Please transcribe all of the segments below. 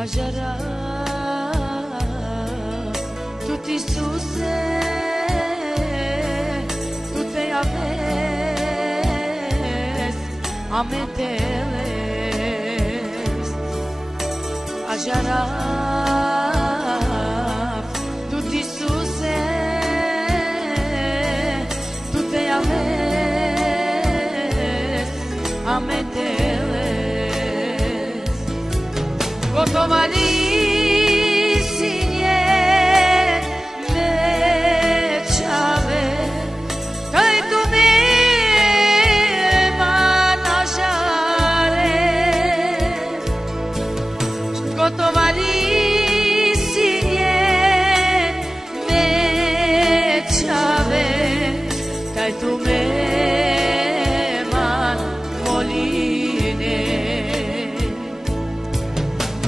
Aș vrea tot Iisuse, tu te aveți aminteles. Aș vrea tot Iisuse, tu te aveți aminteles. Gotovali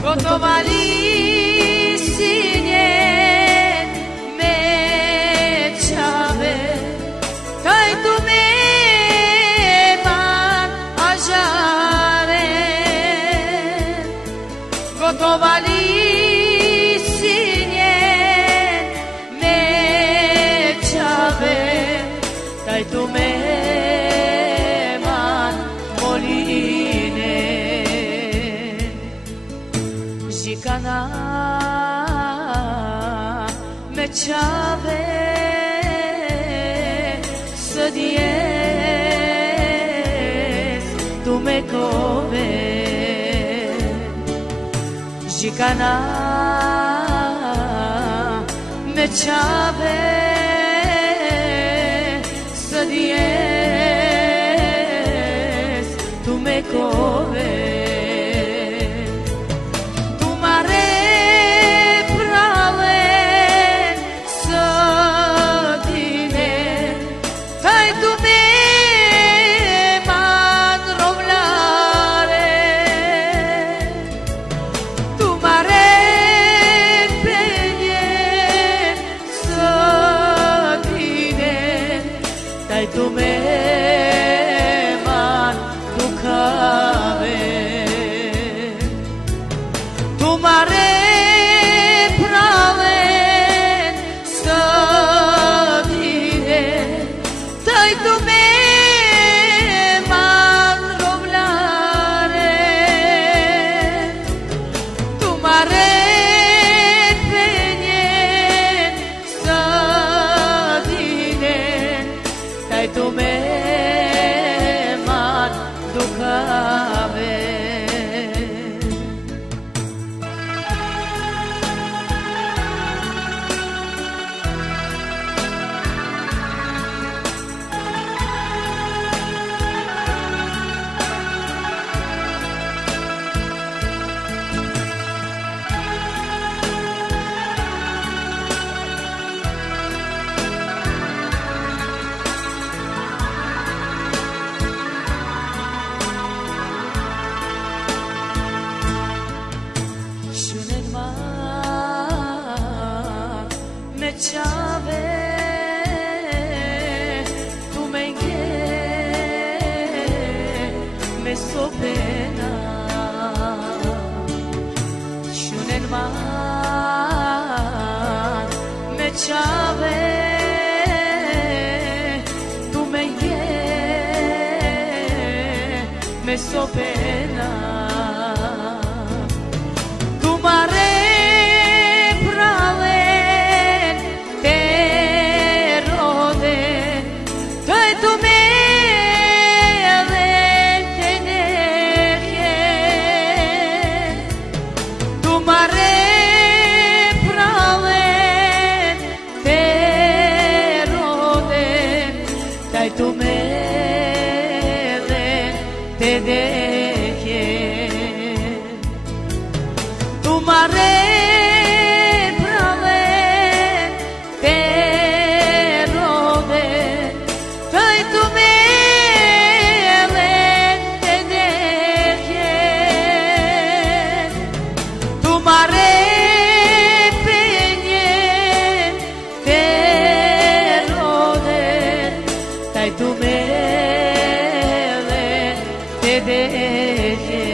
Gotovali sinjen me čave, kaj tu me man ažare. Gotovali sinjen me čave, kaj tu me man moline. Žikana me čave să dies tu me cove. Žikana me čave să dies tu me cove. Tu me man ducave, tu mare prave să tine, dai tu me man roblare, tu mare penien să tine, dai tu me man ducave. Me čave, tu me nge, me sopena, šunen man, me čave, tu me nge, me sopena, tu mare tu mele te deje, tu mare prave te rode, dai tu mele te deje, tu mare penien te rode, dai tu mele te deje.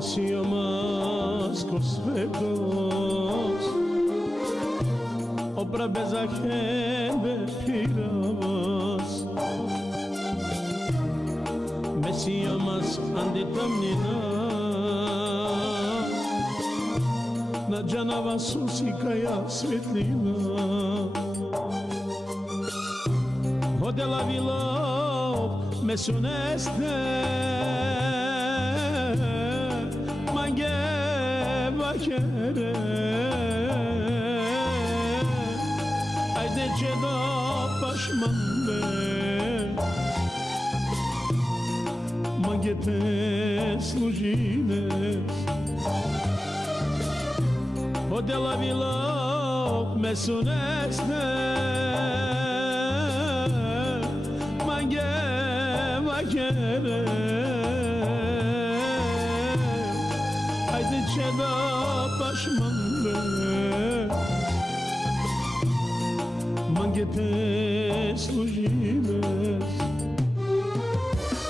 spasio masko svetos obra bez ahebe piravas Mesija mas andi tamnina Nađanava susikaja svetlina Hodela vilov me suneste Mange vakere Ajde će do pašmande Mange te služine Hodela vilov me suneste Mange vakere Ajde će da pašmande Mange te služime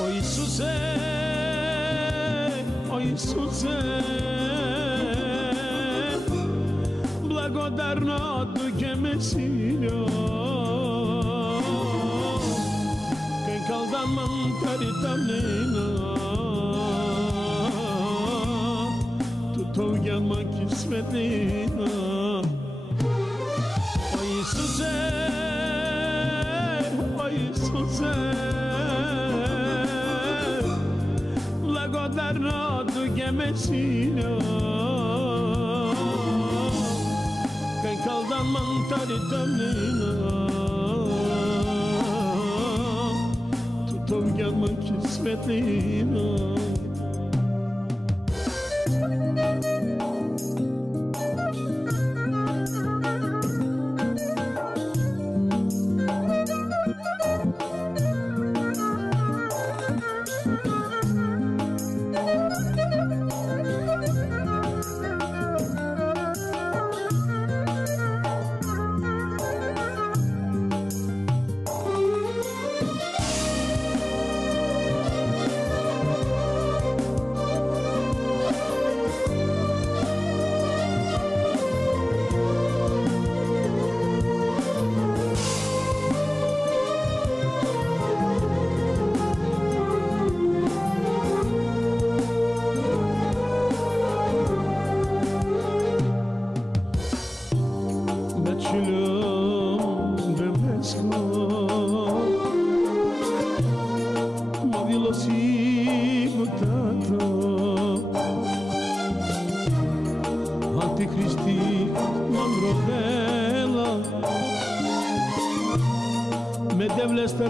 O Isuse, o Isuse Благодарно tu che me siglio Che calda mantarita nena Tutto chiama chi svetlina O Isuse, o Isuse Благодарно tu che me siglio Che calda mantarita nena Tutto chiama chi svetlina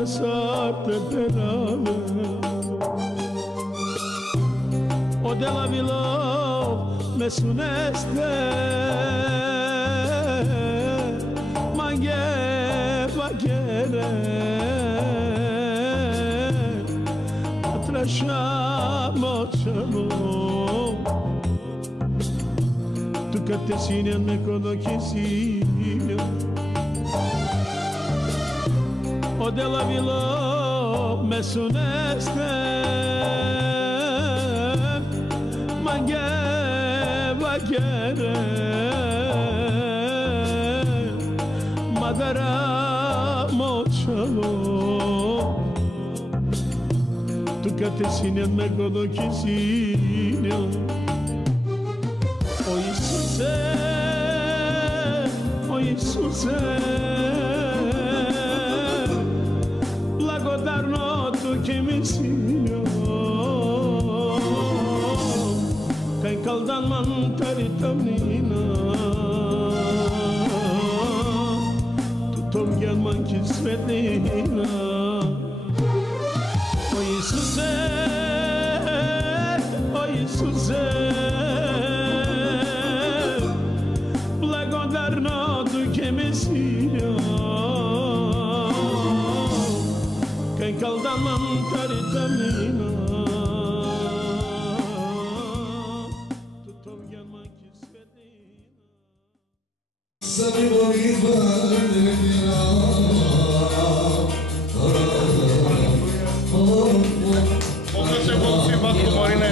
Sorte perave O de la vilov me suneste Mange vakere Atrașamo čemo Tu kad te sinjan me kodoke sinja O de la vilov me suneste Mange vakere Madara močalo Tu kad te sinjan me kodoke sinja O Isuse, o Isuse Благодарно tu che mi siglio Che caldan mantarita nina Tutto chiama chi svetlina O Isuse, o Isuse Благодарно tu che mi siglio Che calda mantarita nina Tutto chiama chi svetlina Sapevo che fare Posso se vuoi battere Marine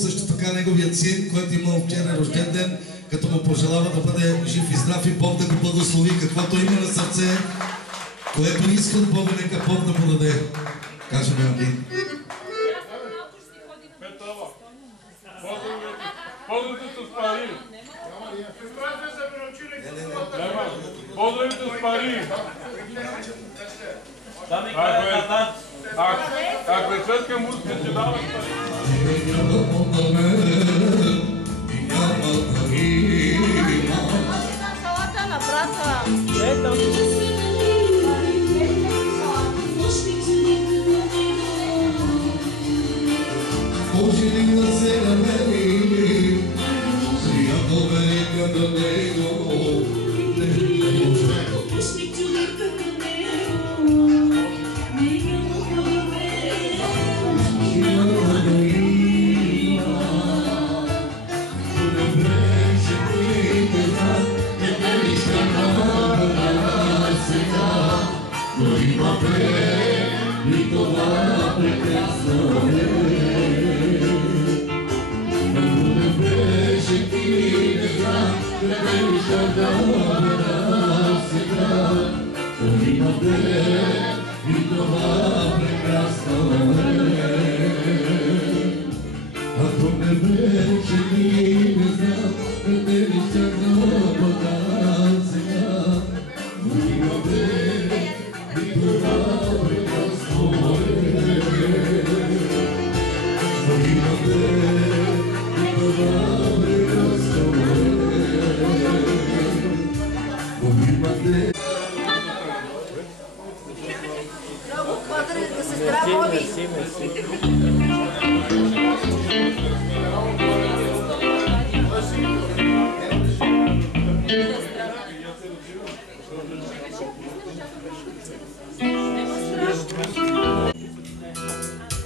Също така неговият син, който имал вчера рожден ден, като му пожелава да бъде жив и здрав и Бог да го благослови, каквото има на сърце, което иска от Бога, нека Бог да му даде. Кажем амин. Поздравите с пари! Поздравите с пари! Ако е светка музика, ще даваш пари. Салата на брата.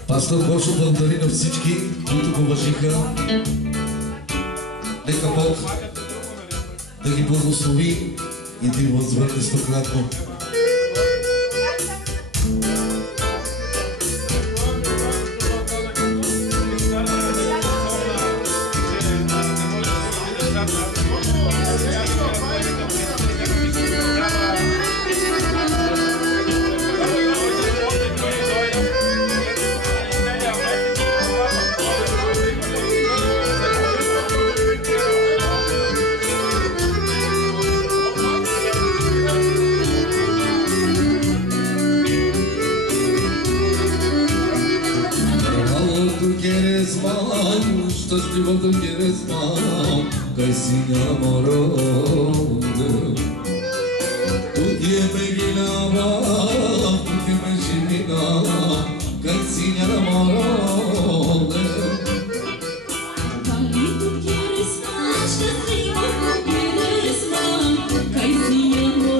Пастор Гошо благодари на всички, които го уважиха. Нека Бог да ги благослови и да ги възвърне стократно. quieres mal, szczęśliwo to quieres mal, kaj si enamorada. Tu que me guinaba, tu que me giraba, kaj si enamorada. Tu quieres mal, szczęśliwo to quieres mal, kaj si enamorada.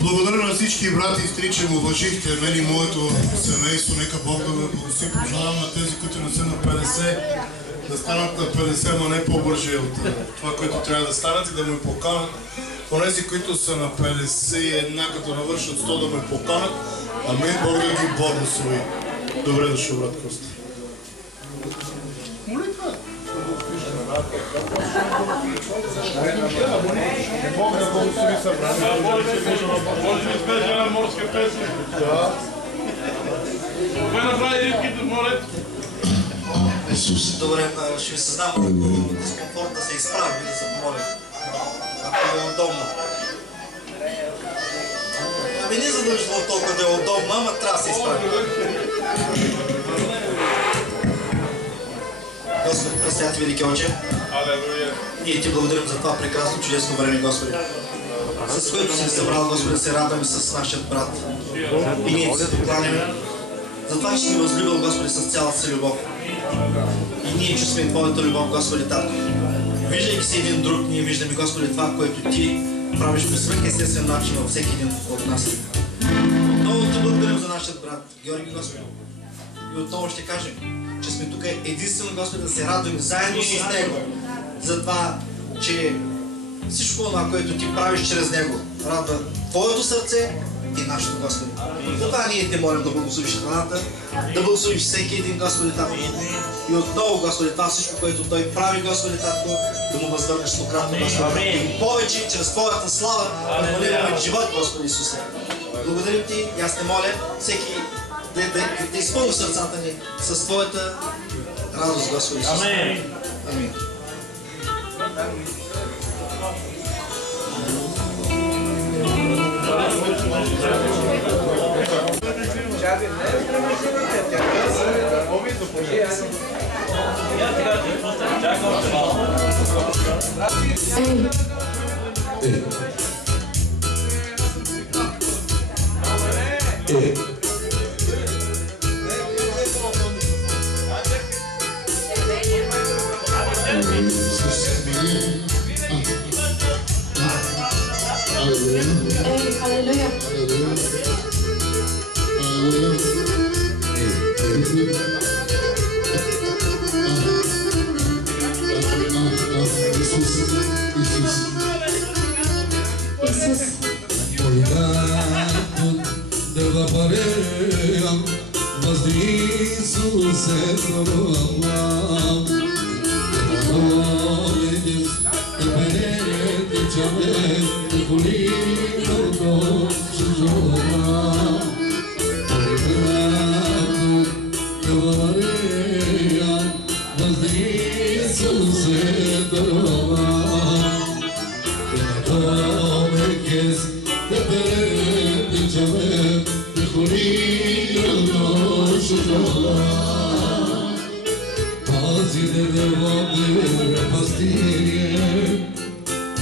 Благодаря на всички брати и сестри, че му уважихте мен и моето семейство. Нека Бог да ме благослови. Пожелавам на тези, които не са на 50, да станат на 50, но не по-бърже от това, което трябва да станат и да ме поканат. Понези, които са на 51, като навършат 100, да ме поканат. Амин, Бог да ги благослови. Добре дошъл, брат Коста. Молитва. Бог да благослови събрание. Може ли спеш една морска песен? Да. Кой направи рибките в морето? Добре, ще ви създам дискомфорт да се изправим и да се помолим. Ако е удобно. Ами не задължително толкова да е удобно, ама трябва да се изправим. Господи, Християн, велики Отче, ние ти благодарим за това прекрасно, чудесно време, Господи, с което си събрал, Господи, да се радваме с нашия брат. И ние ти се покланяме за това, че си ни възлюбил, Господи, с цялата си любов. И ние чувстваме Твоята любов, Господи, Татко. Виждайки се един друг, ние виждаме, Господи, това, което Ти правиш по свръхестествен начин във всеки един от нас. Отново Ти благодарим за нашия брат Георги, Господи. И отново ще кажем, че сме тук единствено, Господи, да се радваме заедно с Него. За това, че всичко това, което Ти правиш чрез Него, радва Твоето сърце и нашето, Господи. Затова ние Те молим да благословиш храната, да благословиш всеки един, Господи, Татко. И отново, Господи, това всичко, което Той прави, Господи, Татко, да му възвърнеш стократно, Господи. И повече, чрез Твоята слава, да молим живот, Господи Исусе. Благодарим Ти и аз Те моля всеки да изпълни сърцата ни с Твоята радост, Господи Исус. Амин. Амин. Hallelujah.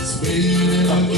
Spain and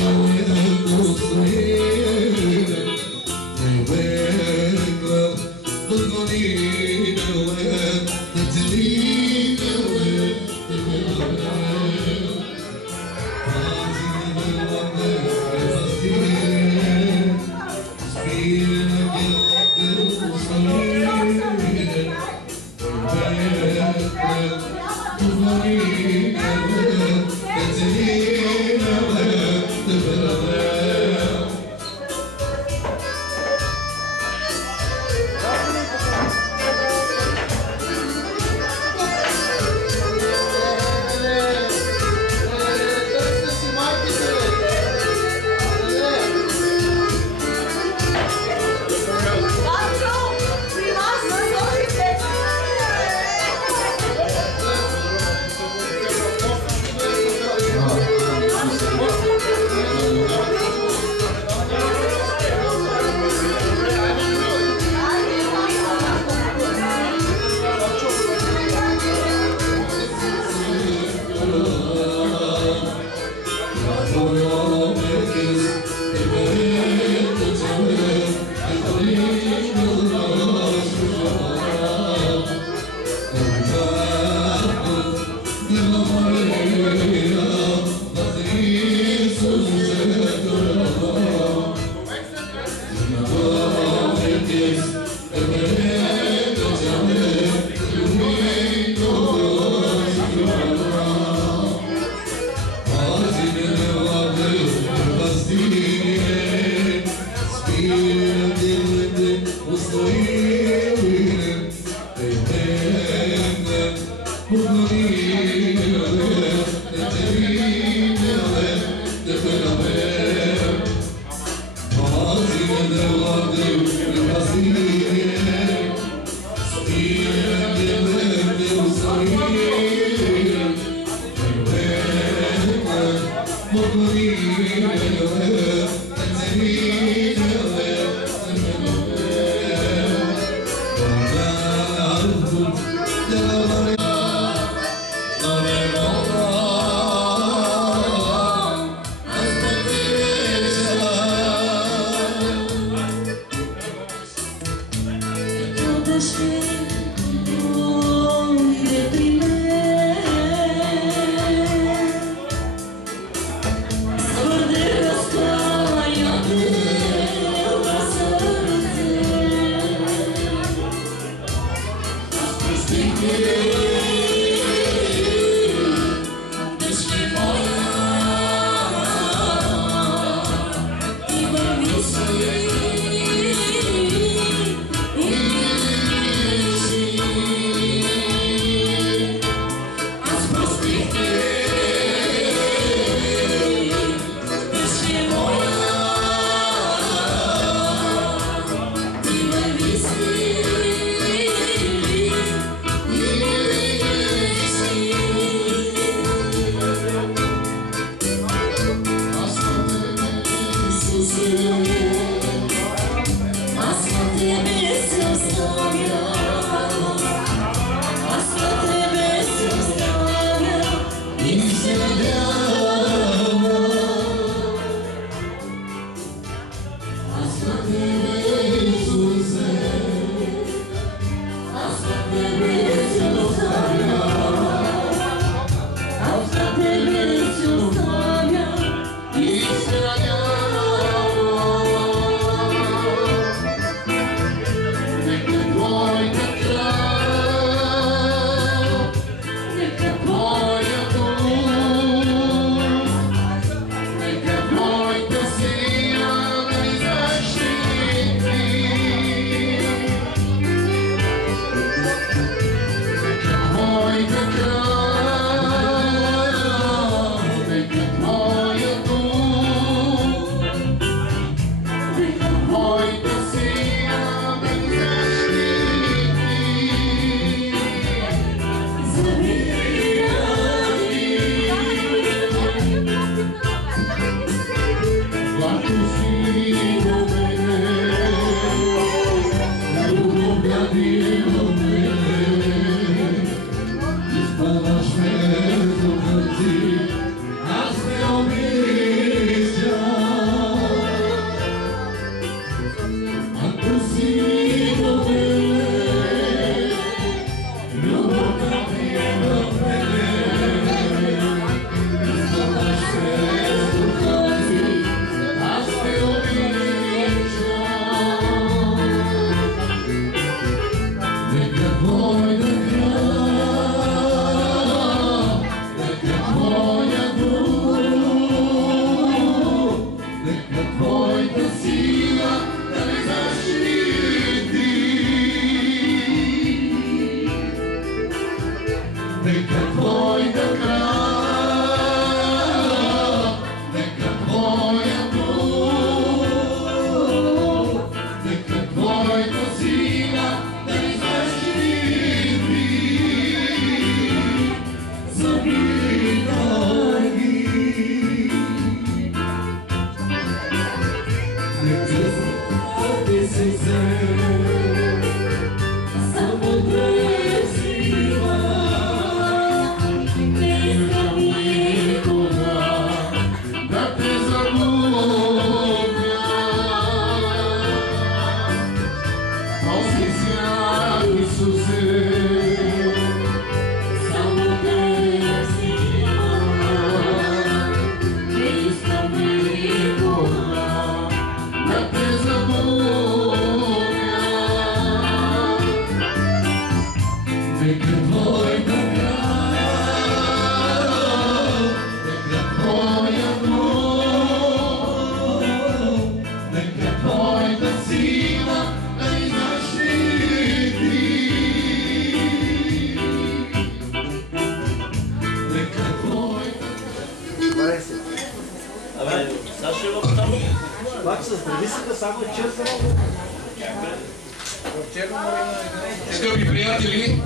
Скъпи приятели,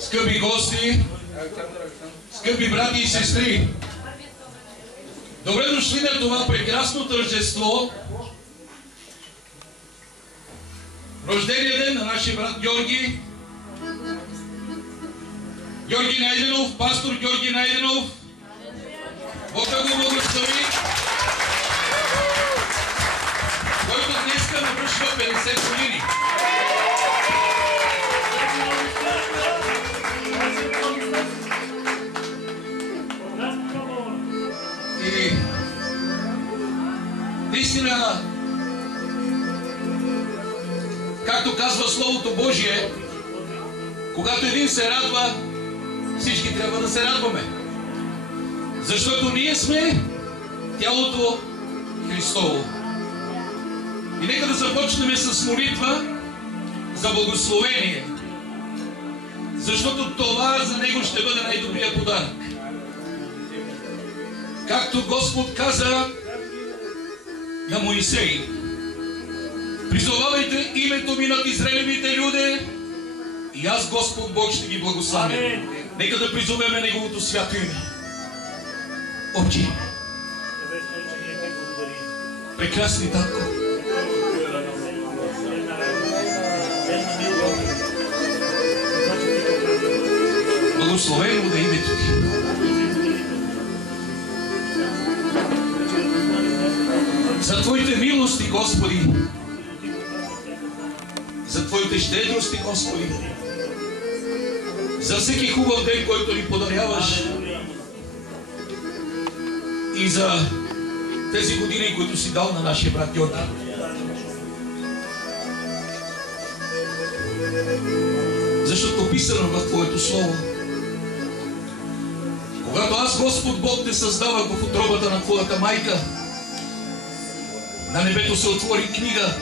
скъпи гости, скъпи брати и сестри, Добре дошли на това прекрасно тържество. Рождения ден на нашия брат Георги. Георги Найденов, пастор Георги Найденов. Бог да го благослови. Който днеска навършва 50 години. И наистина, както казва Словото Божие, когато един се радва, всички трябва да се радваме. Защото ние сме тялото Христово. И нека да започнем с молитва за благословение. Защото това за него ще бъде най-добрият подарък. Както Господ каза на Моисей: призовавайте името ми над израелевите люди и аз, Господ Бог, ще ги благославя. Нека да призовеме Неговото свято име. Отче, прекрасни Татко, благословено да името Ти. За Твоите милости, Господи, за Твоите щедрости, Господи, за всеки хубав ден, който ни подаряваш, и за тези години, които си дал на нашия брат Георги. Защото писано в Твоето Слово: когато аз, Господ Бог, те създавах в утробата на Твоята майка, на небето се отвори книга.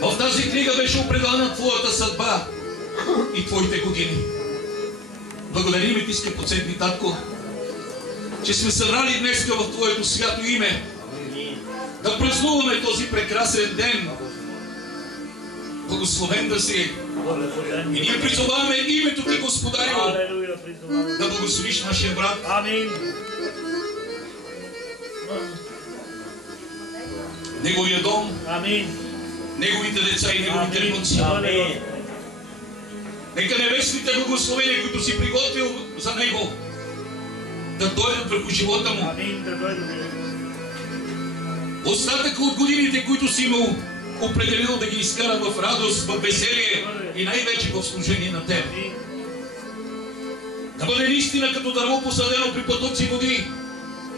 В тази книга беше определена Твоята съдба и Твоите години. Благодарим Ти, скъпоценни Татко, че сме събрали днес в Твоето свято име да празнуваме този прекрасен ден. Благословен да си. И ние призоваваме името Ти, Господарю, да благословиш нашия брат. Амин. Неговия дом, Амин. неговите деца и неговите внуци. Амин. Нека небесните благословения, които си приготвил за него, да дойдат върху живота му. Амин. Да дойдат. Остатък от годините, които си му определил, да ги изкара в радост, в веселие и най-вече в служение на Теб. Да бъде наистина като дърво посадено при потоци води,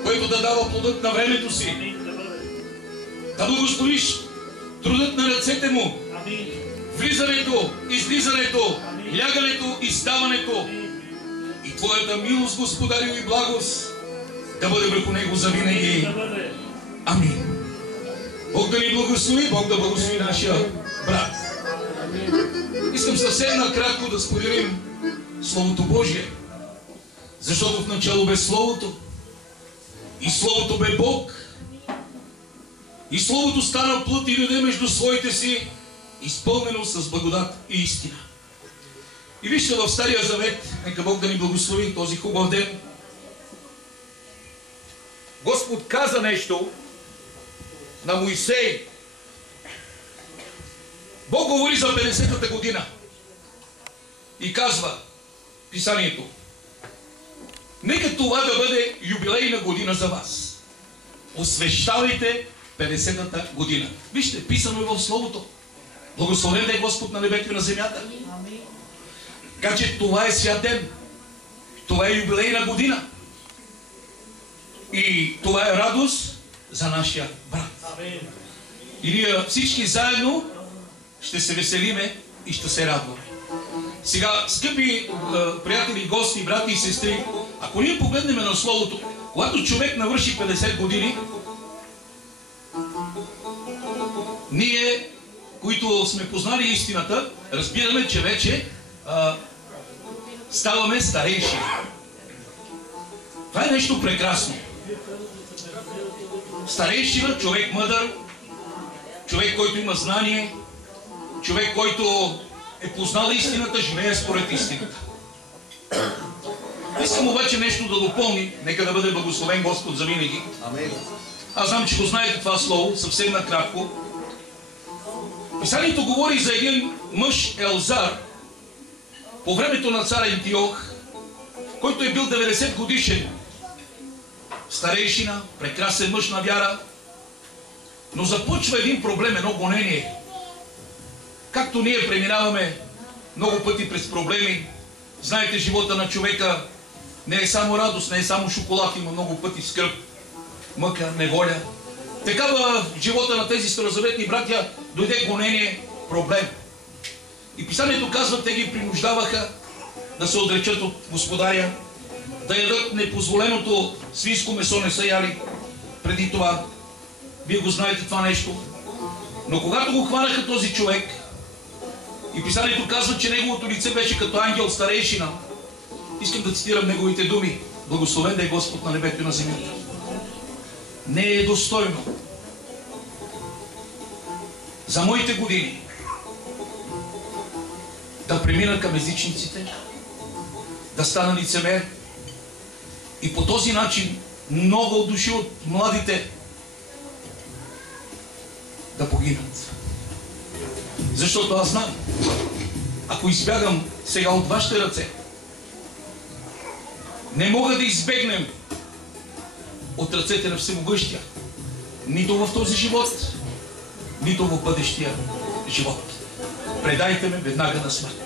което да дава плодът на времето си. Да благословиш трудът на ръцете му, влизането, излизането, лягането и ставането. И Твоята милост, Господарю, и благост да бъде върху него завинаги. Амин. Бог да ни благослови, Бог да благослови нашия брат. Искам съвсем накратко да споделим Словото Божие. Защото в начало бе Словото, и Словото бе Бог, и Словото стана плът и дойде между своите си, изпълнено с благодат и истина. И вижте в Стария Завет, нека Бог да ни благослови този хубав ден. Господ каза нещо на Моисей. Бог говори за 50-та година и казва писанието: нека това да бъде юбилейна година за вас. Освещавайте 50-та година. Вижте, писано е в Словото. Благословен да е Господ на небето и на земята. Така че това е свят ден. Това е юбилейна година. И това е радост за нашия брат. И ние всички заедно ще се веселиме и ще се радваме. Сега, скъпи приятели, гости, брати и сестри, ако ние погледнем на Словото, когато човек навърши 50 години, ние, които сме познали истината, разбираме, че вече ставаме старейши. Това е нещо прекрасно. Старейшина, човек мъдър, човек, който има знание, човек, който е познал истината, живее според истината. Искам обаче нещо да допълни, нека да бъде благословен Господ за винаги. Аз знам, че го знаете това слово, съвсем накратко. Писанието говори за един мъж Елзар по времето на цар Антиох, който е бил 90 годишен. Старейшина, прекрасен мъж на вяра, но започва един проблем, едно гонение. Както ние преминаваме много пъти през проблеми, знаете, живота на човека не е само радост, не е само шоколад, има много пъти скръб, мъка, неволя. Така в живота на тези старозаветни братя дойде гонение, проблем. И писанието казва, те ги принуждаваха да се отречат от господаря, да ядат непозволеното свинско месо, не са яли преди това. Вие го знаете това нещо. Но когато го хванаха този човек, и писанието казва, че неговото лице беше като ангел старейшина, искам да цитирам неговите думи. Благословен да е Господ на небето и на земята. Не е достойно за моите години да премина към езичниците, да стана лицемер и по този начин много души от младите да погинат. Защото аз знам, ако избягам сега от вашите ръце, не мога да избегнем от ръцете на Всемогъщия, нито в този живот, нито в бъдещия живот. Предайте ме веднага на смърт.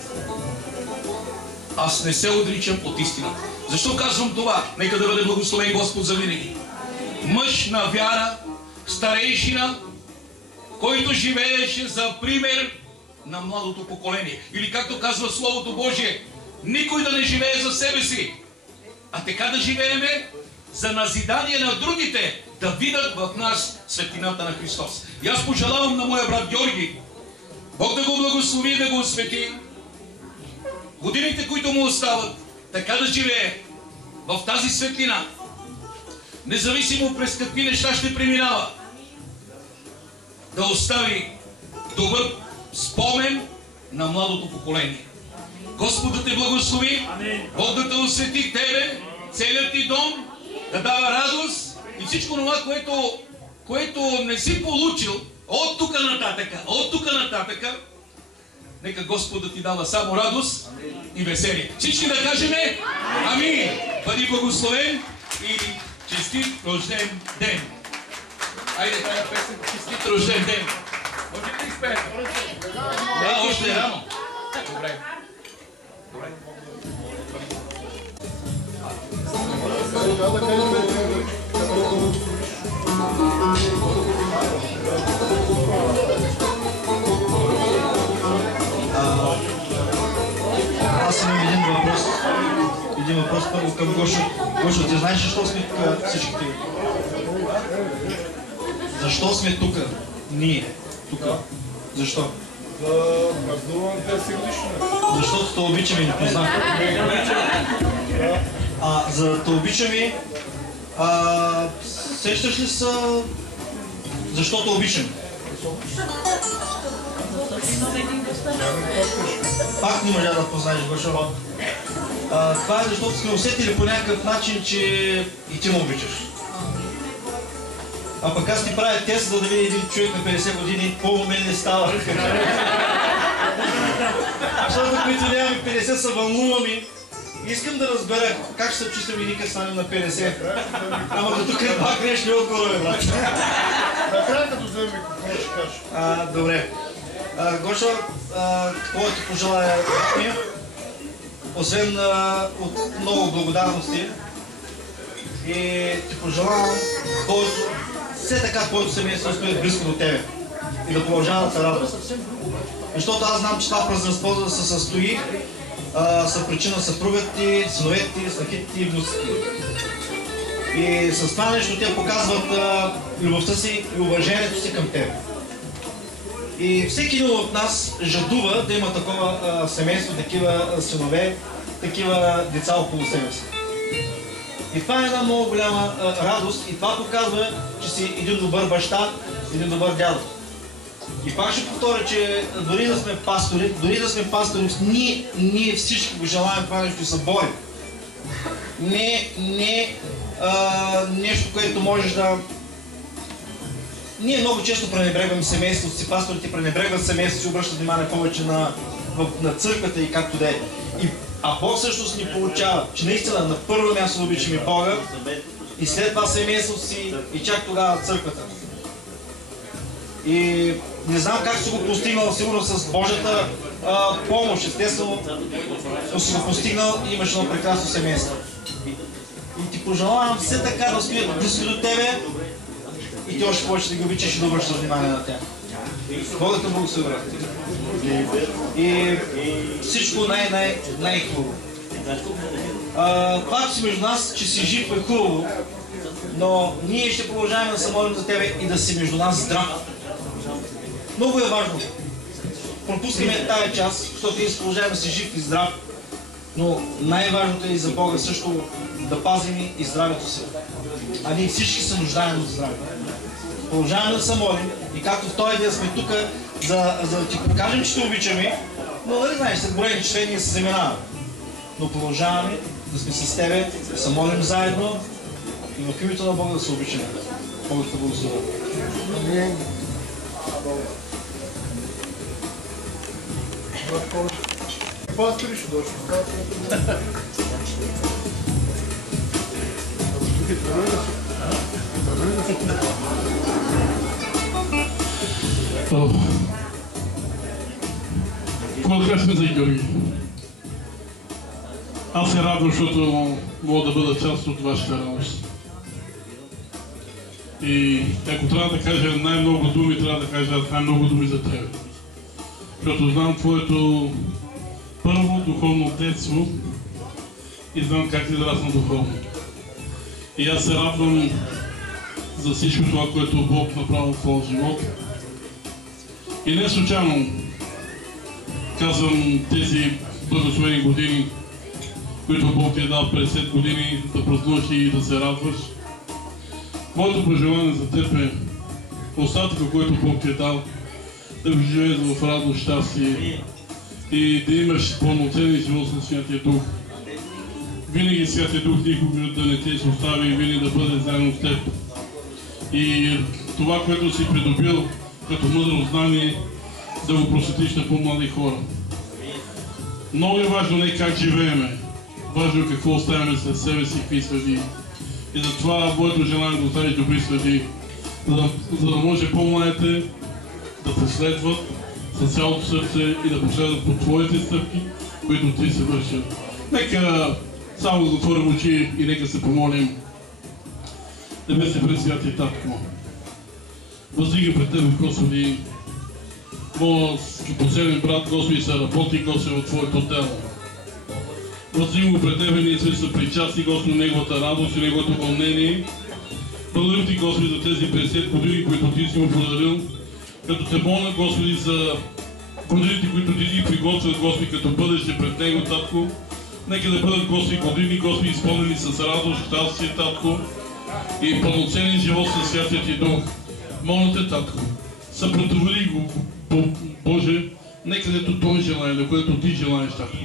Аз не се отричам от истината. Защо казвам това? Нека да бъде благословен Господ за винаги. Мъж на вяра, старейшина, който живееше за пример на младото поколение. Или както казва Словото Божие, никой да не живее за себе си, а така да живееме за назидание на другите, да видят в нас светлината на Христос. И аз пожелавам на моя брат Георги, Бог да го благослови и да го освети, годините, които му остават, така да живее в тази светлина, независимо през какви неща ще преминава, да остави добър спомен на младото поколение. Господ да те благослови, Бог да те освети тебе, целият ти дом, да дава радост и всичко това, което не си получил от тук нататъка, нека Господ да ти дава само радост и веселие. Всички да кажем амин! Бъди благословен и честит рожден ден! Айде, тая песен, честит рожден ден! Може ли да изпеем? Да, още е рано. Добре. Аз имам един въпрос първо към Гошо. Гошо, ти знаеш защо сме тук всичките? Защо сме тук? Ние. Тук. Защо? Защото те обичаме и не познах. За да те обичаме, сещаш ли са защо те обичаме? Пак не можа да познаеш, Гошо. Това е защото сме усетили по някакъв начин, че и ти ме обичаш. А пък аз ти правя тест, за да видя един човек на 50 години, по-умен не става. Защото които нямаме 50 са вълнуваме. Искам да разбера как ще се чувствам и нека станем на 50. Ама до тук пак нещо отгоре, брат. Накрая като вземем какво ще кажеш. Добре. Гошо, какво ти пожелая ми? Освен от много благодарности и ти пожелавам все така твоето семейство стоят близко до тебе и да продължава да се радва. Защото аз знам, че това празненство да се състои са причина съпругът ти, синовете ти, снахите ти и внуците ти. И с това нещо те показват любовта си и уважението си към теб. И всеки един от нас жадува да има такова семейство, такива синове, такива деца около себе си. И това е една много голяма радост и това показва, че си един добър баща, един добър дядо. И пак ще повторя, че дори да сме пастори, ние всички го желаем това нещо и се борим. не нещо, което можеш да... Ние много често пренебрегваме семейството си, пасторите пренебрегват семейството си, обръщат внимание повече на църквата и както да е. А Бог всъщност ни получава, че наистина на първо място да обичаме Бога и след това семейството си и чак тогава църквата. И не знам как си го постигнал, сигурно с Божията помощ, естествено, но си го постигнал и имаш едно прекрасно семейство. И ти пожелавам все така да стоят близко до тебе и ти още повече да ги обичаш и да обръщаш внимание на тях. Бога те благослови. И всичко най-хубаво. Когато си между нас, че си жив е хубаво, но ние ще продължаваме да се молим за тебе и да си между нас здрав. Много е важно. Пропускаме тази част, защото ние продължаваме да си жив и здрав, но най-важното е и за Бога също да пазим и здравето си. А ние всички се нуждаем от здраве. Продължаваме да се молим и както в този ден сме тук, за да ти покажем, че те обичаме, но нали знаеш, след броени члене ние се заминаваме. Но продължаваме да сме с тебе, да се молим заедно и в името на Бога да се обичаме. Бога да те благослови. Пастори ще дойшли. Какво да кажем за Георги? Аз се радвам, защото мога да бъда част от вашата радост. И ако трябва да кажа най-много думи, трябва да кажа най-много думи за тебе. Защото знам твоето първо духовно детство и знам как ти израсна духовно. И аз се радвам за всичко това, което Бог направи в твоя живот. И не случайно казвам тези благословени години, които Бог ти е дал 50 години, да празнуваш и да се радваш. Моето пожелание за теб е остатъка, който Бог ти е дал, да живееш в радост, щастие и да имаш пълноценен живот с Святия Дух. Винаги Святия Дух никога да не те се остави и винаги да бъде заедно с теб. И това, което си придобил като мъдро знание, да го просветиш на по-млади хора. Много е важно не как живееме, важно е какво оставяме след себе си, какви следи. И затова моето желание да оставиш добри следи, за да може по-младите да те следват с цялото сърце и да последват по твоите стъпки, които ти се вършат. Нека само да отворим очи и нека се помолим. Небесни пресвяти Татко, въздигам пред Тебе, Господи, моят скъпоценен брат, Господи, се работи, Господи, от Твоето дело. Въздигам го пред Тебе, ние сме причастни, Господи, неговата радост и неговото вълнение. Благодарим Ти, Господи, за тези 50 години, които Ти си му подарил, като Те моля, Господи, за годините, които Ти си приготвят, Господи, като бъдеще пред Него, Татко. Нека да бъдат, Господи, години, Господи, изпълнени с радост, щастие, Татко, и пълноценен живот със Святия Ти Дух. Моля Те, Татко, съпротивли го, Боже, не където Той желае, но където Ти желаеш, Татко.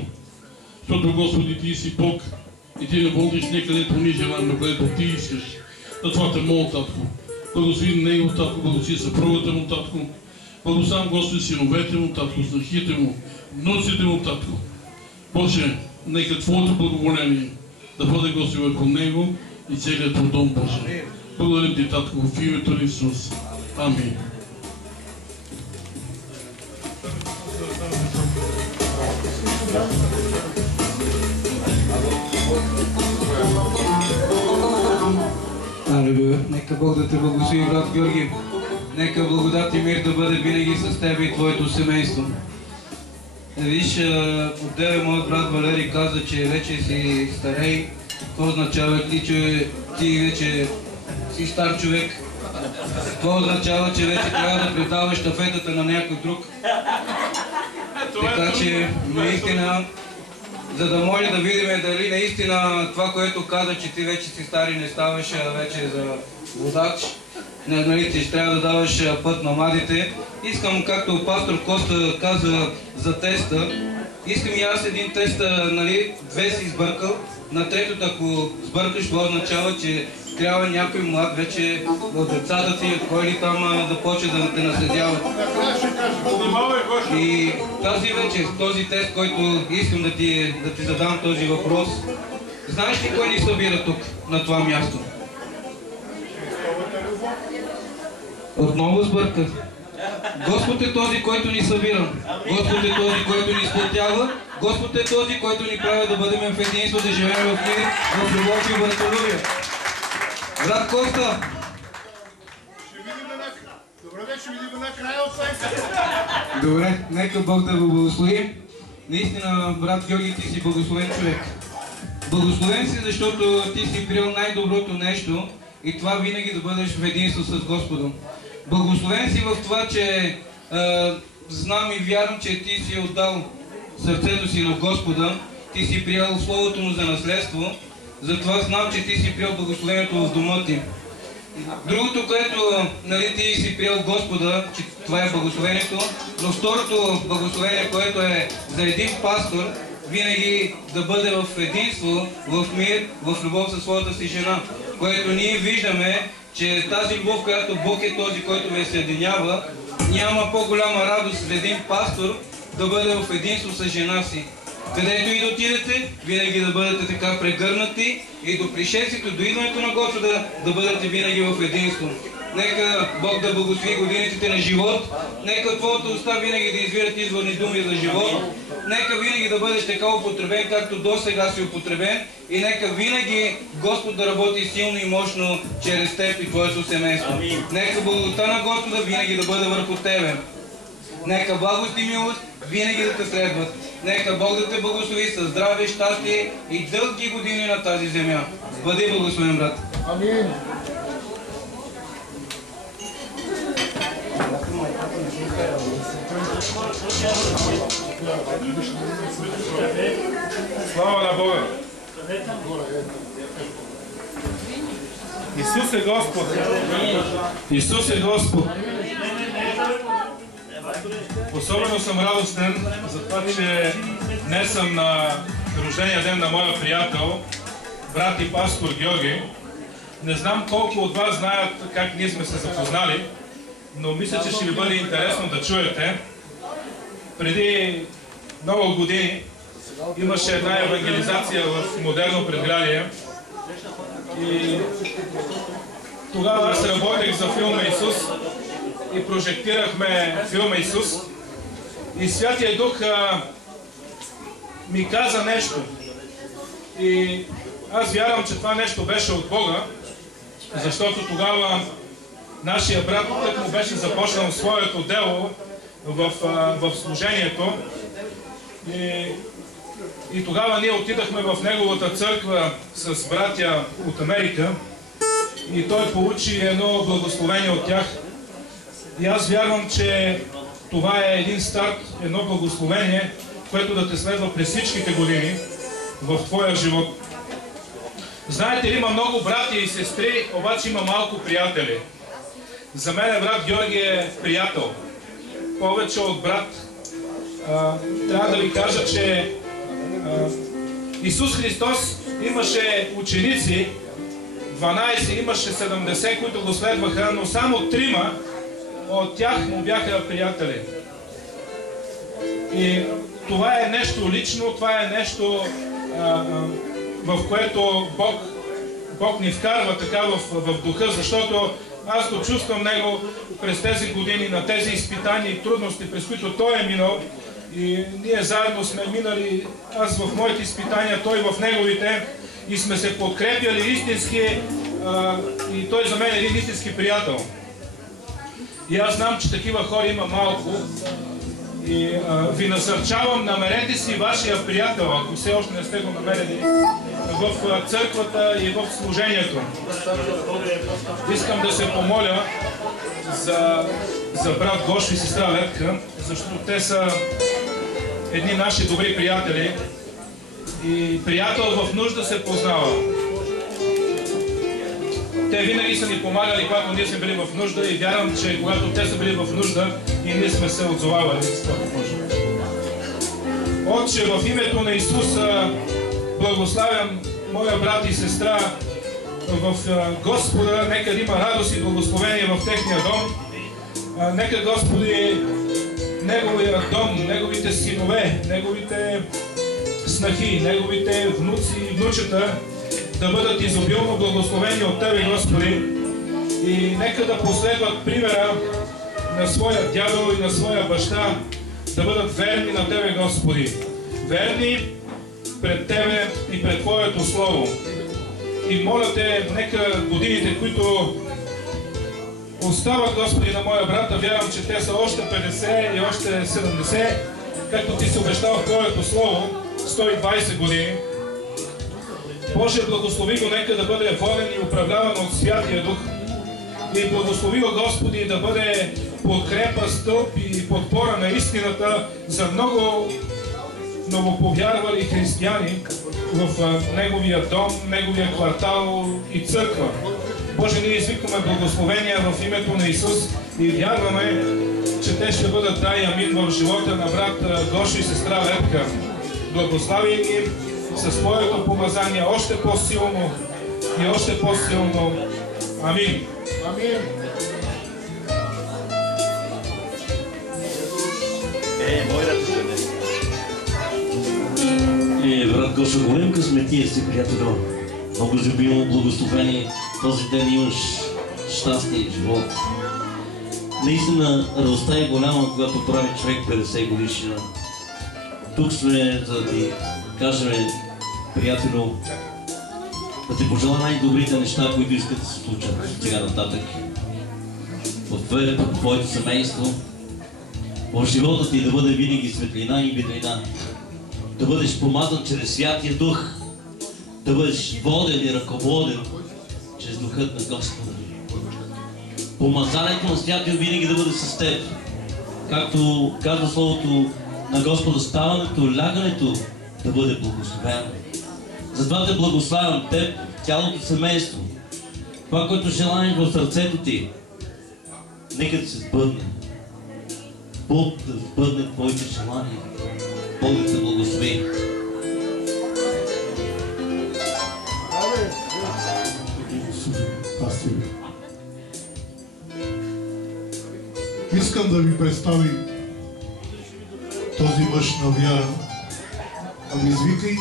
Защото, Господи, Ти си Бог и Ти не водиш не където ние желаем, но където Ти искаш. Затова Те моля, Татко. Благослови Него, Татко, благослови съпругата му, Татко. Благословям, Господи, синовете му, Татко, снахите му, внуците му, Татко. Боже, нека Твоето благоволение да бъде, Господи, върху него и целият Твой дом, Боже. Благодарим Ти, Татко, в името на Исус. Амин. Алелуя. Нека Бог да те благослови, брат Георги. Нека благодат и мир да бъде винаги с теб и твоето семейство. Виж, отделе моят брат Валери каза, че вече си старей. Това означава ти, че ти вече си стар човек. Това означава, че вече трябва да предаваш щафетата на някой друг. Така че, наистина, за да може да видим дали наистина това, което каза, че ти вече си стар и не ставаш вече за водач, нали, ти ще трябва да даваш път на младите. Искам, както пастор Коста каза за теста, искам и аз един тест, нали, две си избъркал. На третото, ако сбъркаш, това означава, че трябва някой млад вече от децата си, отхойли там да почне да те наследяват. И тази вече, този тест, който искам да ти задам този въпрос, знаеш ли кой ни събира тук, на това място? Отново сбърках. Господ е този, който ни събира. Господ е този, който ни сплотява. Господ е този, който ни прави да бъдем в единство, да живеем в мир, в любов и братолюбие. Брат Коста! Ще видим накрая от сайта. Добре, нека Бог да го благослови. Наистина, брат Георги, ти си благословен човек. Благословен си, защото ти си приел най-доброто нещо и това винаги да бъдеш в единство с Господом. Благословен си в това, че знам и вярвам, че ти си отдал сърцето си на Господа, ти си приел Словото му за наследство, затова знам, че ти си приел благословението в дома ти. Другото, което ти си приел Господа, че това е благословението, но второто благословение, което е за един пастор, винаги да бъде в единство, в мир, в любов със своята си жена, което ние виждаме, че тази любов, която Бог е този, който ме съединява, няма по-голяма радост за един пастор да бъде в единство с жена си. Където и да отидете, винаги да бъдете така прегърнати и до пришествието, до идването на Господа, да бъдете винаги в единство. Нека Бог да благослови годините на живот, нека твоята уста винаги да извират изворни думи за живот, нека винаги да бъдеш така употребен, както до сега си употребен, и нека винаги Господ да работи силно и мощно чрез теб и твоето семейство. Нека благодата на Господа винаги да бъде върху тебе. Нека благост и милост винаги да те следват. Нека Бог да те благослови със здраве, щастие и дълги години на тази земя. Бъди благословен, брат. Амин. Слава на Бога! Исус е Господ! Исус е Господ! Особено съм радостен за това, че днес съм на рождения ден на моя приятел, брат и пастор Георги. Не знам колко от вас знаят как ние сме се запознали, но мисля, че ще ви бъде интересно да чуете. Преди много години имаше една евангелизация в Модерно предградие и тогава аз работех за филма Исус и прожектирахме филма Исус и Святия Дух ми каза нещо и аз вярвам, че това нещо беше от Бога, защото тогава нашия брат тък му беше започнал своето дело в служението и тогава ние отидахме в неговата църква с братя от Америка и той получи едно благословение от тях. И аз вярвам, че това е един старт, едно благословение, което да те следва през всичките години в твоя живот. Знаете ли, има много брати и сестри, обаче има малко приятели. За мен брат Георги е приятел. Повече от брат. Трябва да ви кажа, че Исус Христос имаше ученици, 12, имаше 70, които го следваха, но само 3 от тях му бяха приятели. И това е нещо лично, това е нещо, в което Бог ни вкарва така в духа, защото аз го чувствам него през тези години, на тези изпитания и трудности, през които той е минал. И ние заедно сме минали, аз в моите изпитания, той в неговите, и сме се подкрепяли истински, и той за мен е един истински приятел. И аз знам, че такива хора има малко. И ви насърчавам, намерете си вашия приятел, ако все още не сте го намерили, в църквата и в служението. Искам да се помоля за брат Гошо и сестра Летка, защото те са едни наши добри приятели. И приятел в нужда се познава. Те винаги са ни помагали, когато ние сме били в нужда, и вярвам, че когато те са били в нужда, и ние сме се отзовавали с това Божие. Отче, в името на Исуса благославям моя брат и сестра в Господа, нека да има радост и благословение в техния дом. Нека Господи, Неговия дом, Неговите синове, Неговите снахи, Неговите внуци и внучета да бъдат изобилно благословени от Тебе, Господи. И нека да последват примера на своя дядо и на своя баща, да бъдат верни на Тебе, Господи. Верни пред Тебе и пред Твоето Слово. И моля Те, нека годините, които остават, Господи, на моя брат, вярвам, че те са още 50 и още 70, както Ти си обещал в Твоето Слово, 120 години. Боже, благослови го, нека да бъде воден и управляван от Святия Дух. И благослови го, Господи, да бъде подкрепа, стълб и подпора на истината за много новоповярвали християни в Неговия дом, Неговия квартал и църква. Боже, ние извикваме благословения в името на Исус и вярваме, че те ще бъдат да и амин в живота на брат Гошо и сестра Лепка. Благослави ги със Твоето помазание още по-силно и още по-силно. Амин. Амин. Брат Гошо, голем късметия си, приятелю. Много любимо, благословени. Този ден имаш щастие и живот. Наистина, радостта е голяма, когато прави човек 50 годишнина. Тук сме, за да ти кажем, приятелю, да ти пожела най-добрите неща, които искат да се случат сега нататък. В твоето семейство, в живота ти да бъде винаги светлина и видлина. Да бъдеш помазан чрез Святия Дух, да бъдеш воден и ръководен чрез Духът на Господа. Помазанието на Святия винаги да бъде с теб. Както казва Словото на Господа, ставането, лягането да бъде благословено. Затова те благославям теб, цялото семейство. Това, което желаеш в сърцето ти, нека да се сбъдне. Бог да сбъдне твоите желания. Бог да те благослови. Искам да ви представи този мъж на вяра. Ами извикай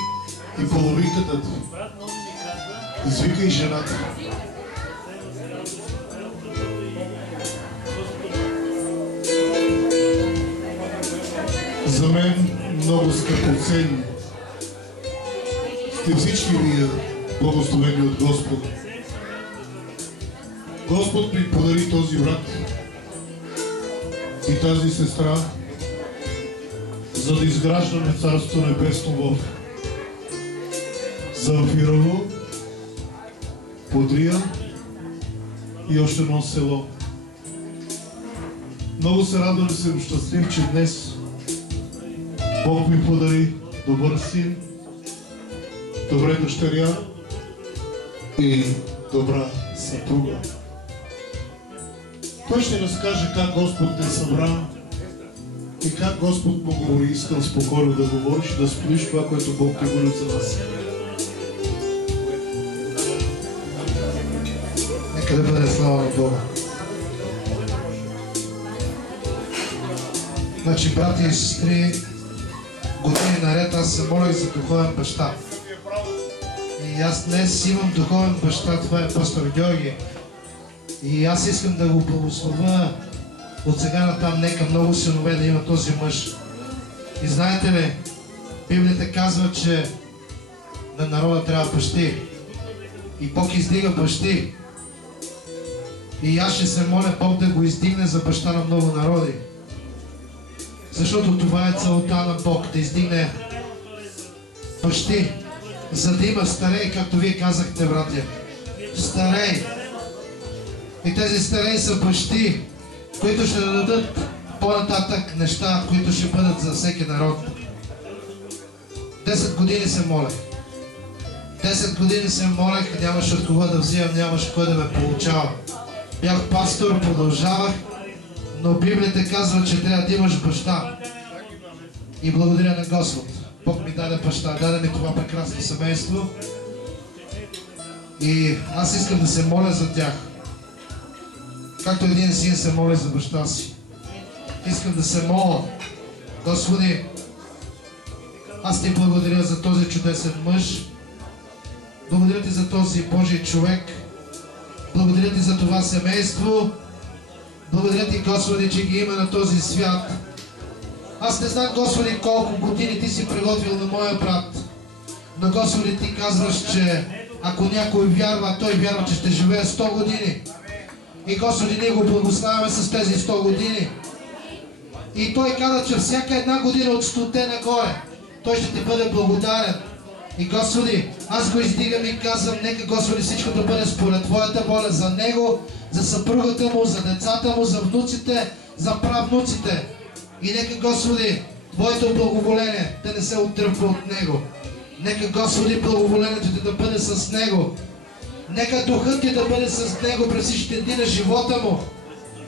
и половинката ти. Извикай жената. За мен много скъпоценни сте всички вие, благословени от Господа. Господ ми подари този брат и тази сестра, за да изграждаме Царство Небесно в Замфирово, Подрия и още едно село. Много се радвам и съм щастлив, че днес Бог ми подари добър син, добра дъщеря и добра съпруга. Той ще разкаже как Господ те събра и как Господ му говори. Искам спокойно да говориш, да споделиш това, което Бог те говори за нас. Нека да бъде слава на Бога. Значи, брати и сестри, години наред аз се молих за духовен баща. И аз днес имам духовен баща, това е пастор Георги. И аз искам да го благословя от сега натам, нека много синове да има този мъж. И знаете ли, Библията казва, че на народа трябва бащи. И Бог издига бащи. И аз ще се моля Бог да го издигне за баща на много народи. Защото това е целта на Бог, да издигне бащи, за да има старей, както вие казахте, братя. Старей. И тези старей са бащи, които ще дадат по-нататък неща, които ще бъдат за всеки народ. 10 години се молех. 10 години се молех, нямаше от кого да взимам, нямаше кой да ме получава. Бях пастор, продължавах, но Библията казва, че трябва да имаш баща. И благодаря на Господ. Бог ми даде баща, даде ми това прекрасно семейство. И аз искам да се моля за тях. Както един син се моли за баща си. Искам да се моля. Господи, аз ти благодаря за този чудесен мъж. Благодаря ти за този Божий човек. Благодаря ти за това семейство. Благодаря ти, Господи, че ги има на този свят. Аз не знам, Господи, колко години ти си приготвил на моя брат. Но, Господи, ти казваш, че ако някой вярва, той вярва, че ще живее 100 години. И, Господи, ние го благославяме с тези 100 години. И той каза, че всяка една година от 100-те нагоре, той ще ти бъде благодарен. И, Господи, аз го издигам и казвам, нека, Господи, всичко да бъде според Твоята воля за него, за съпругата му, за децата му, за внуците, за правнуците. И нека, Господи, Твоето благоволение да не се отдръпва от него. Нека, Господи, благоволението ти да бъде с него. Нека духът ти да бъде с него през всичките дни на живота му.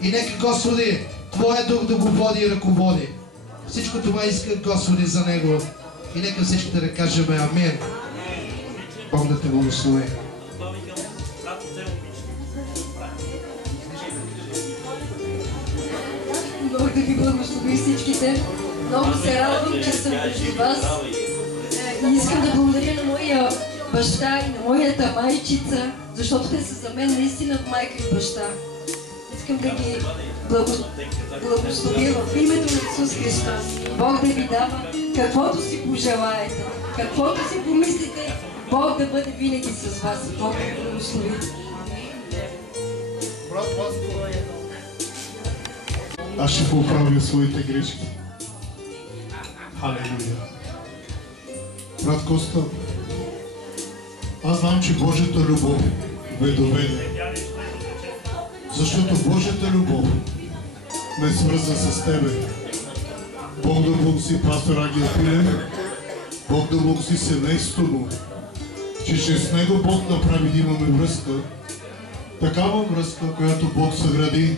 И нека, Господи, Твоя дух да го води и ръководи. Всичко това иска, Господи, за него. И нека всички да кажем амин. Бог да те благослови. Бог да ви благослови всичките. Много се радвам, че съм между вас. И искам да благодаря на моя баща и на моята майчица, защото те са за мен наистина майка и баща. Искам да ги благословя в името на Исус Христос. Бог да ви дава каквото си пожелаете, каквото си помислите, Бог да бъде винаги с вас. Бог да ви благослови. Аз ще поправя своите грешки. Халелуя. Брат Коста, аз знам, че Божията любов ме доведе. Защото Божията любов ме свърза с тебе. Бог да благослови пастор Ангел Пилев, Бог да благослови семейството му, че чрез него Бог направи да имаме връзка, такава връзка, която Бог съгради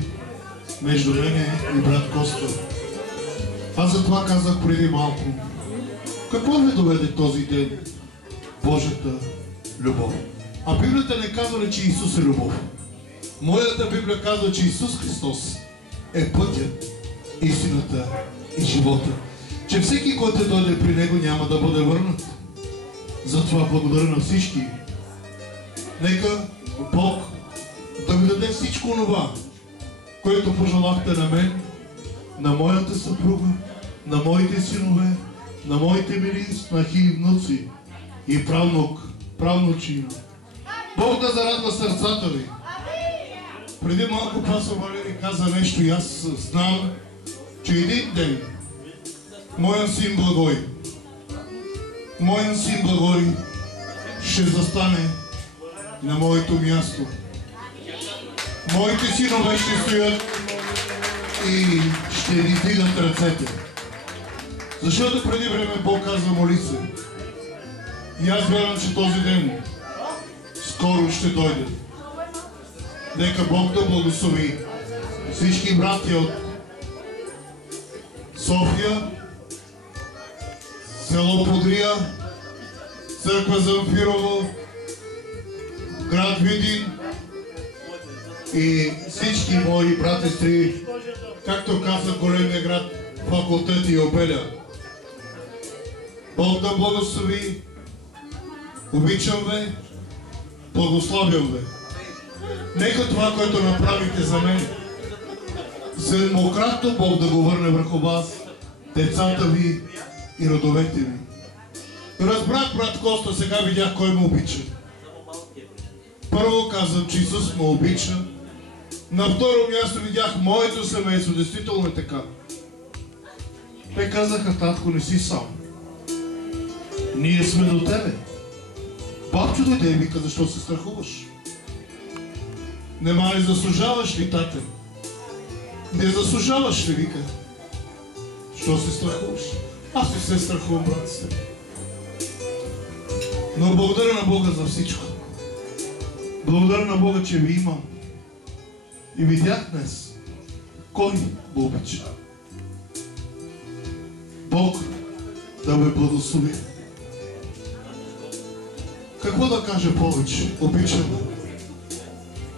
между мене и брат Коста. Аз за това казах преди малко. Какво ме доведе този ден? Божията любов. А Библията не казва ли, че Исус е любов? Моята Библия казва, че Исус Христос е пътят, истината и живота. Че всеки, който дойде при Него, няма да бъде върнат. Затова благодаря на всички. Нека Бог да ми даде всичко това, което пожелахте на мен, на моята съпруга, на моите синове, на моите мили снахи и внуци и правнучина. Бог да зарадва сърцата ви. Преди малко пастор Валери каза нещо и аз знам, че един ден моят син Благой ще застане на моето място. Моите синове ще стоят и ще ни дигат ръцете. Защото преди време Бог каза моли се. И аз вярвам, че този ден скоро ще дойде. Нека Бог да благослови всички братя от София, село Подрия, църква Замфирово, град Видин и всички мои брати, сестри, както каза големия град, факултет и Обеля. Бог да благослови, обичам ви, благословям ви. Нека това, което направите за мен, седмократно Бог да го върне върху вас, децата ви и родовете ви. Разбрах, брат Коста, сега видях кой ме обича. Първо казвам, че Исус ме обича. На второ място видях моето семейство, действително е така. Те казаха, татко, не си сам. Ние сме до тебе. Бабчо дойде и вика, защо се страхуваш? Нема ли заслужаваш ли, тате? Не заслужаваш ли, вика? Що се страхуваш? Аз не се страхувам, брат си. Но благодаря на Бога за всичко. Благодаря на Бога, че ви имам. И видях днес кой го обича. Бог да ме благослови. Какво да кажа повече? Обичам.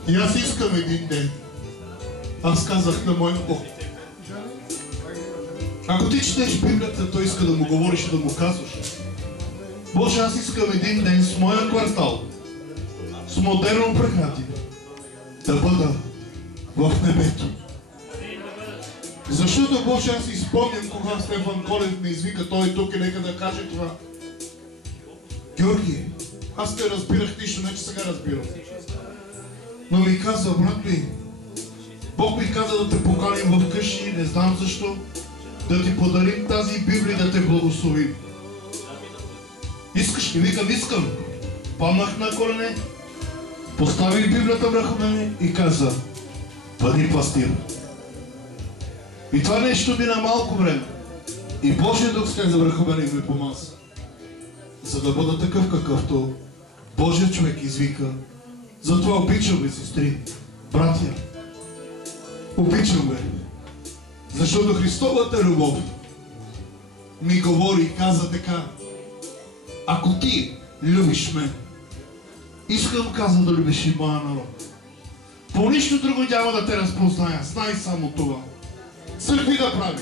И аз искам един ден. Аз казах на моя Бог. Ако ти четеш Библията, той иска да му говориш и да му казваш. Боже, аз искам един ден с моя квартал, с модерно прегради, да бъда в небето. Защото, Боже, аз изпомням, кога Стефан Колев ме извика, той е тук и нека да каже това. Георги, аз те разбирах нищо, не че сега разбирам. Но ми каза, брат ми, Бог ми каза да те поканим в къщи, не знам защо, да ти подарим тази Библия, да те благословим. Искаш ли? Викам, искам. Паднах на колене, поставих Библията върху мене и каза, бъди пастир. И това нещо мина малко време. И Божия дух слезе върху мене и ме помаза. За да бъда такъв какъвто Божия човек извика. Затова обичам ви, сестри, братя. Обичам ви. Защото Христовата любов ми говори и каза така. Ако ти любиш мен, искам, каза, да любиш и моя народ. По нищо друго няма да те разпозная. Знай само това. Църкви да правиш.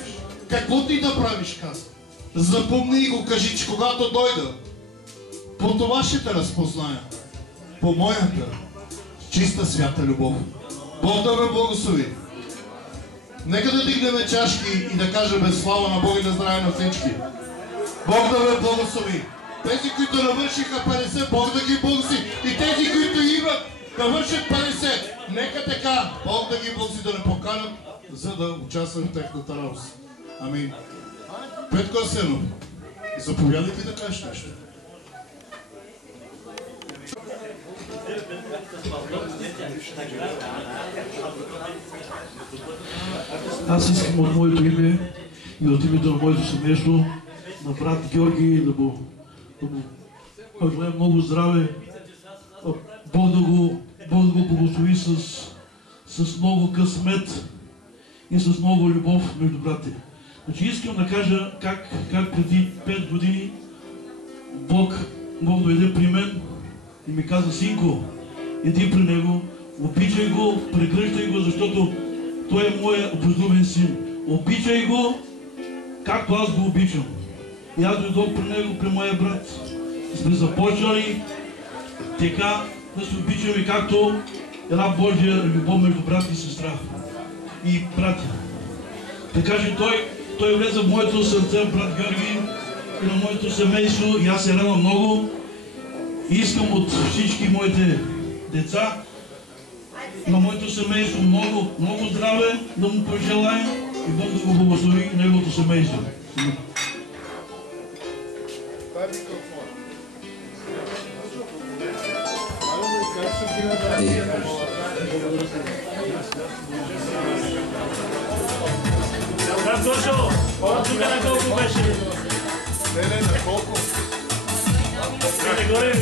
Какво ти да правиш, каза. Запомни и го кажи, че когато дойда, по това ще те разпозная. По моята чиста свята любов. Бог да ме благослови. Нека да дигнем чашки и да кажем слава на Бога и да здраве на всички. Бог да ме благослови. Тези, които навършиха 50, Бог да ги благослови. И тези, които имат да вършат 50, нека така Бог да ги благослови, да не поканат, за да участват в техната работа. Амин. Петко Асенов, заповядайте да кажеш нещо. Аз искам от моето име и от името на моето семейство на брат Георги да му желая много здраве, Бог да го благослови с много късмет и с много любов между братите. Значи искам да кажа как преди 5 години Бог дойде при мен и ми каза: синко, иди при него, обичай го, прегръщай го, защото той е моя образлюбен син. Обичай го, както аз го обичам. И аз дойдох при него, при моя брат. Сме започнали така да се обичаме, както една Божия любов между брат и сестра. И братя. Така че той влезе в моето сърце, брат Георги, и на моето семейство, и аз се радвам много. И искам от всички моите деца, на моето семейство много здраве да му пожелая и Бог да го благослови неговото семейство. Брат Гошо, тук на колко беше? Не, на колко? Не, горе.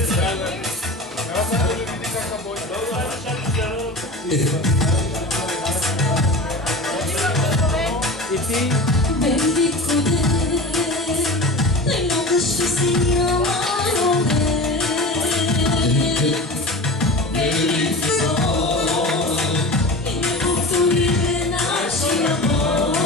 И ти? Бендико де, най-много ще си няма де. Бендико сон, и не повториме нашия Бог.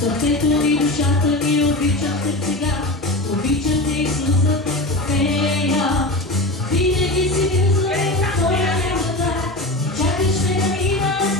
Сърцето ми, душата ми, обичам те сега, обичам те Исус, за те пея. Винаги си бил за мен, твоя небата, чакаш ме да мина, аз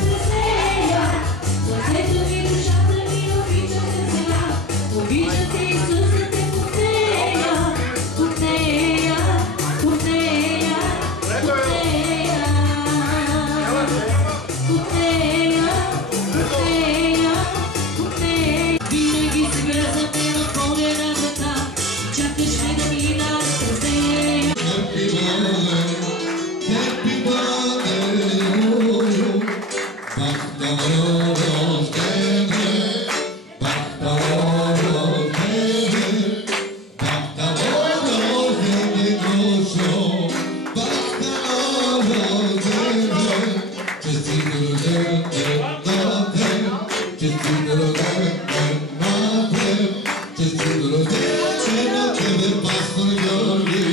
Честито рождение на тебе, пастор Георги.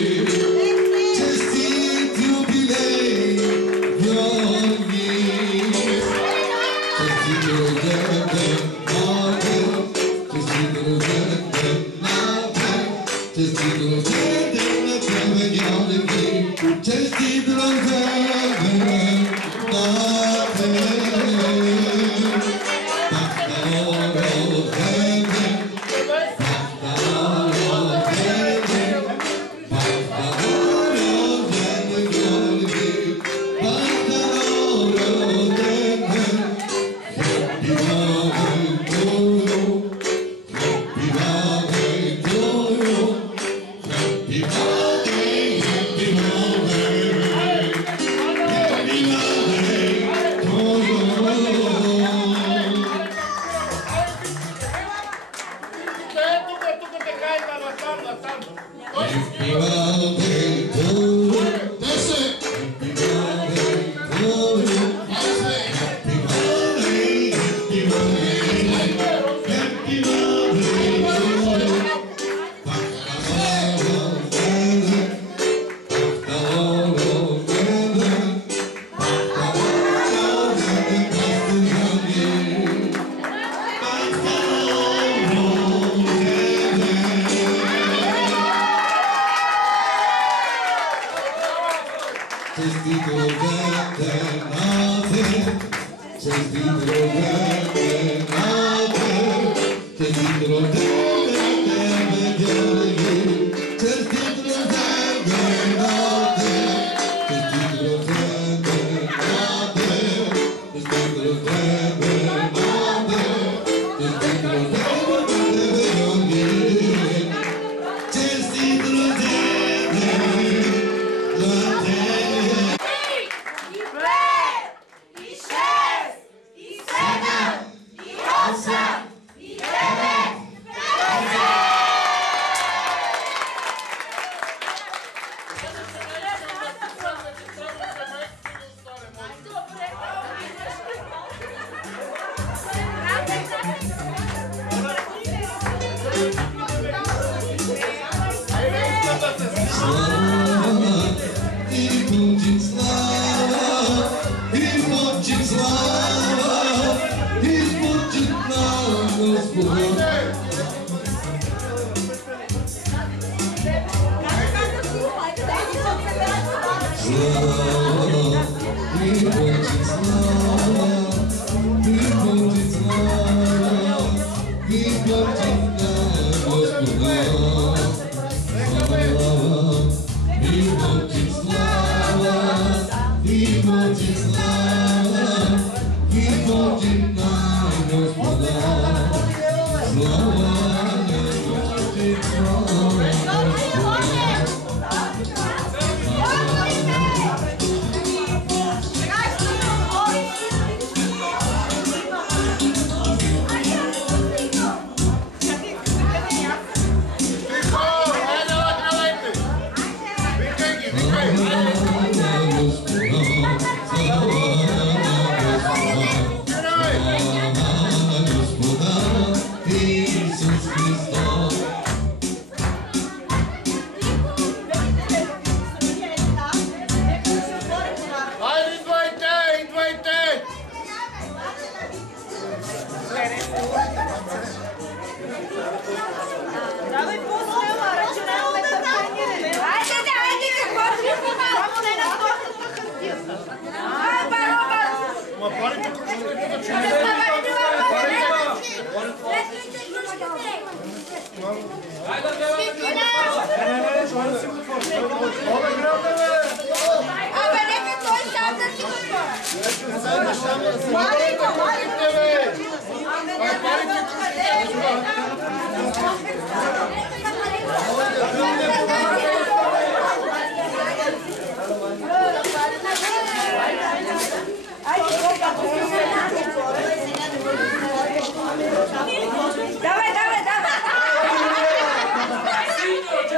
Честит юбилей, Георги. Честито рожден ден на теб. Честито рожден ден на теб. Честито рожден ден на тебе, Георги. Честито рожден ден на теб.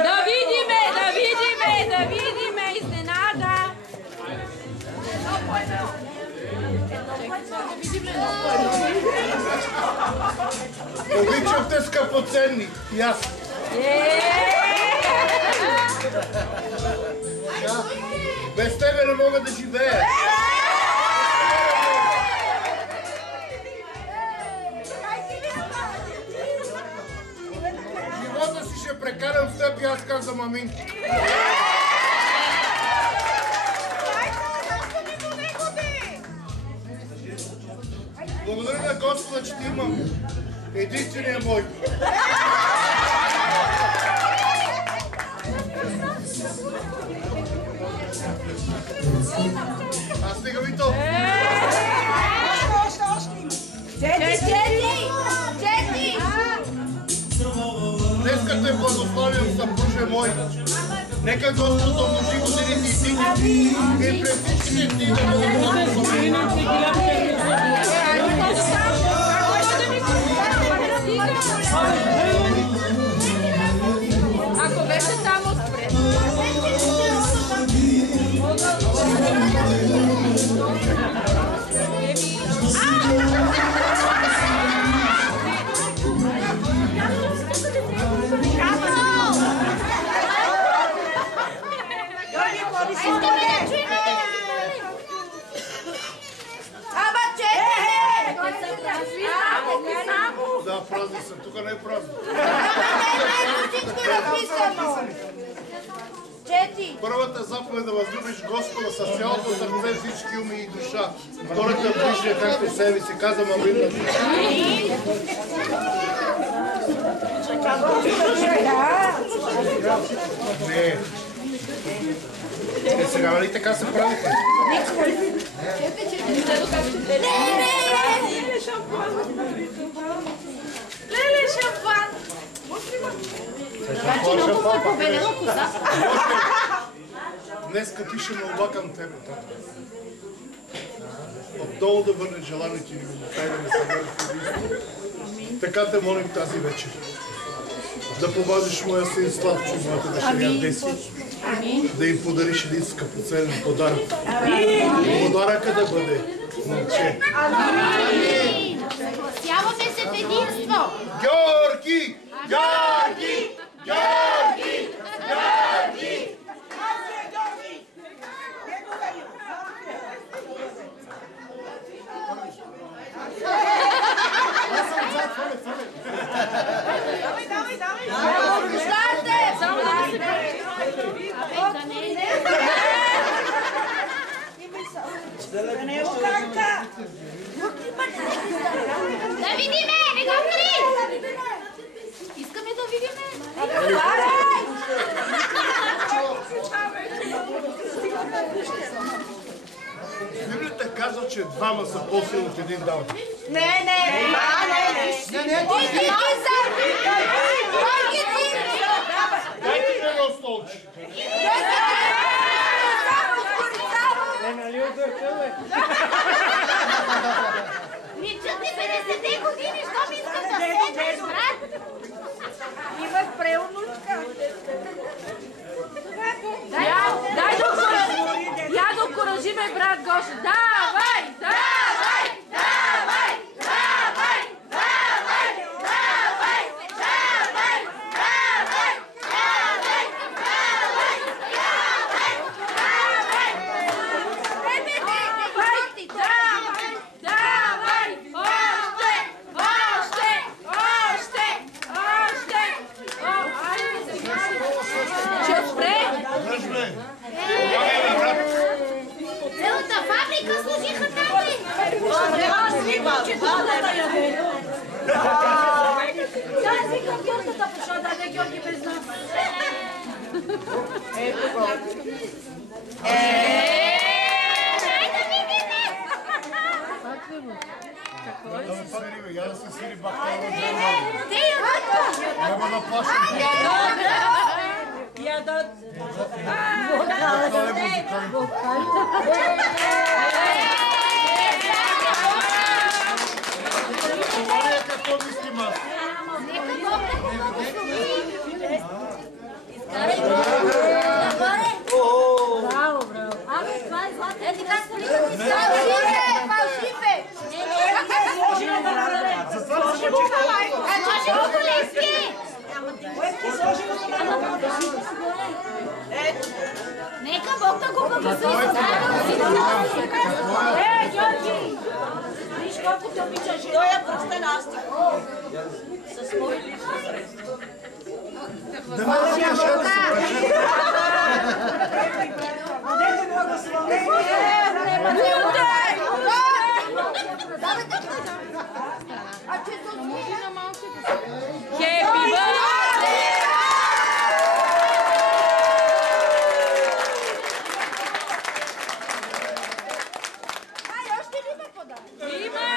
Да видиме изненада. Повече сте скъпоценни. И аз. Без тебе не мога да живея. Живота си ще прекарам с теб и аз казвам амин. Благодаря на Господа, че ти имам. Единствения мой. Аз стига ви то. Чети! Днеска те благословим, съпруже мой. Нека Господ умножи годините и ти и пред всичките ти да бъде благословен. Ако беше там отпред. Да, празни съм. Тук не е празно. Първата заповед да възлюбиш Господа с цялото сърце, всички уми и душа. Втората ближния, както себе си. Казвам амин на душа. Не. Е, сега нали така се правите? Леле, шампан! Значи много е побелела коса. Днеска пише молба към тебе, тата. Отдолу да върне желаните ни любовта и да не събере в убийство. Така те молим тази вечер. Да побазиш моя син Славчо и моята дъщеря Деси. Да им подариш един скъпоценен подарък. Подаръка да бъде момче. Съгласяваме се в единство! Георги! Георги! Георги! Георги! Да видиме! Не го кри! Искаме да видиме! Библията казва, че двама са по-силни от един дам. Не! Дайте ми едно столче. Личат ми 50-те години, що ми искам да седнеш, брат? Имаш преунучка. Я да окуражиме брат Гоша. Давай! Давай! Давай! Давай! Давай! Давай! Давай! Давай! Давай! Целата фабрика служиха там ли? Аз викам, че това я ведо. Аз викам Георгата, пошла да не Георги без нас. Ето го. Дай да ми види! Какво е? Да ме свири, бе, я да се свири бак това Те я дойдат! Няма да плашам. Ядат! Какво мислим аз? Нека Бог да го благослови! Изкарай го! Нагоре! Браво, браво! Абе, това е злато! Ети как са лика ми фалшифе! Фалшифе! Затова се мъчи! Нека Бог да го благослови. Георги! Виж колко те обича жена. Той е пръстен астик. С мои лични средства. Да ме да кажете. Дайте благословение. Милтай! А че се отмисли на малките. Хепи бъртдей! Още ли има пода? Има!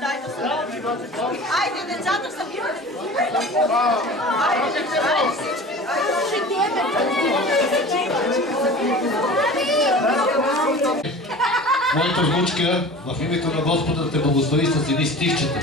Дайте се. Айде, децата са били. Айде, всички. Моята внучка в името на Господа да те благослови с едни стихчета.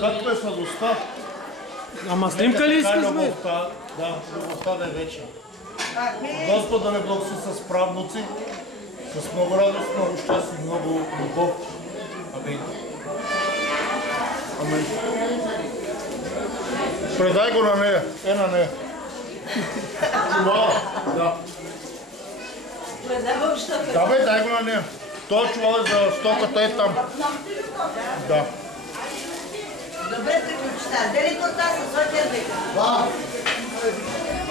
Както е сладостта. Ама снимка ли искаш, бе? Да, любовта да е вечна. Господ да не благослови с правнуци, с много радост, много щастие и много любов. Амин. Амин. Предай го на нея. На нея. Чувала. Да. Да, бе, дай го на нея. Той чувал е за стоката е там. Да. Добре приключите. Дели торта със сотен века? Да.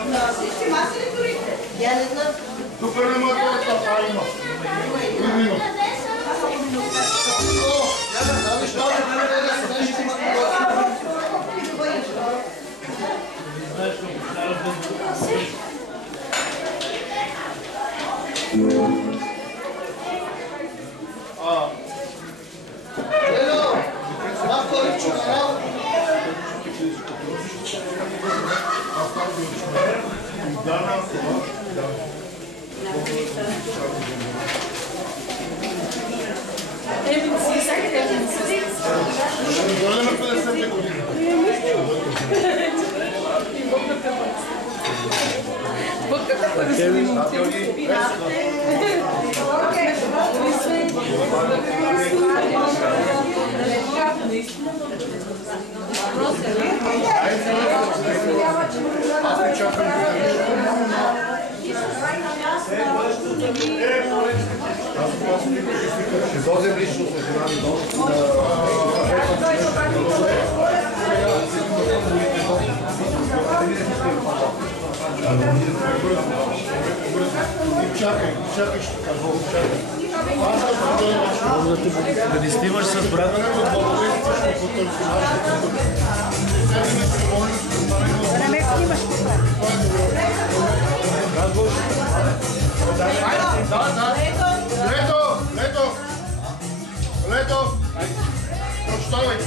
На всички маси ли турите? Я не знам. Тук не може торта, а има. Именно. Ще дозем лично с жена ми чакай, ще кажа, чакай. Да ни снимаш с брат. Да не ме снимаш. Лето! Прощавай!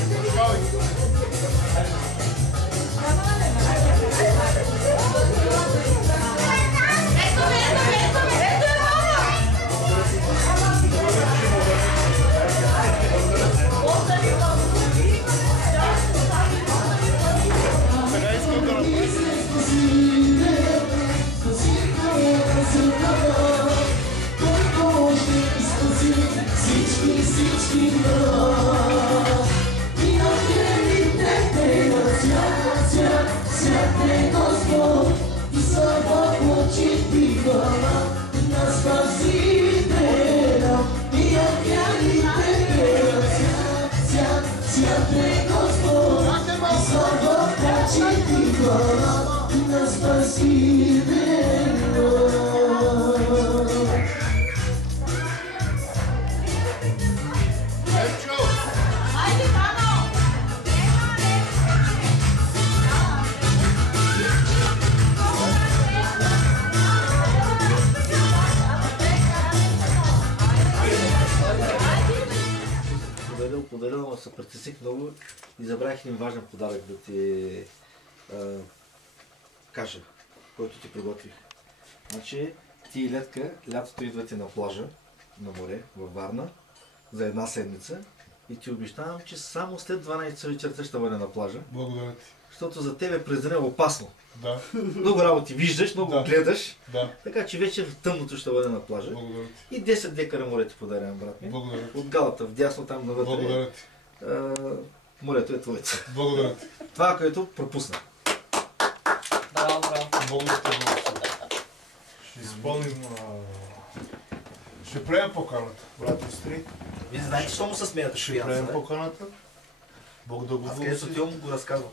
Поделено се притесних много и забравих един важен подарък да ти кажа, който ти приготвих. Значи, ти и Летка лятото идвате на плажа, на море, във Варна, за една седмица и ти обещавам, че само след 12 вечерта ще бъде на плажа. Благодаря ти. Защото за тебе през деня е опасно. Да. Много работи виждаш, много гледаш. Да. Така че вече в тъмното ще бъде на плажа. Благодаря ти. И 10 декара море ти подарявам, брат ми. Благодаря ти. От галата вдясно там навътре. Благодаря ти. Морето е твоето. Благодаря ти. Това, което пропусна. Браво, браво. Благодаря ти. Ще изпълним... Ще приемем поканата, брат и сестри. Вие знаете, защо му се смеят? Ще приемем поканата. Бог да го аз където ти му го разказвам.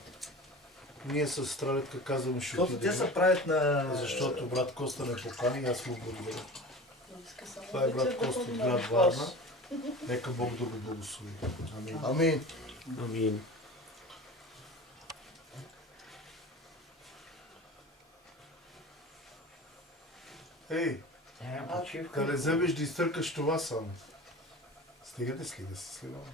Ние с Стралетка казваме, ще защото те се правят на... Защото брат Коста ме покани и аз му благодаря. Това е брат Коста от град Варна. Нека Бог да го благослови. Амин. Амин. Амин. Ей, да не вземеш да изтъркаш това само. Стига да се сливаме.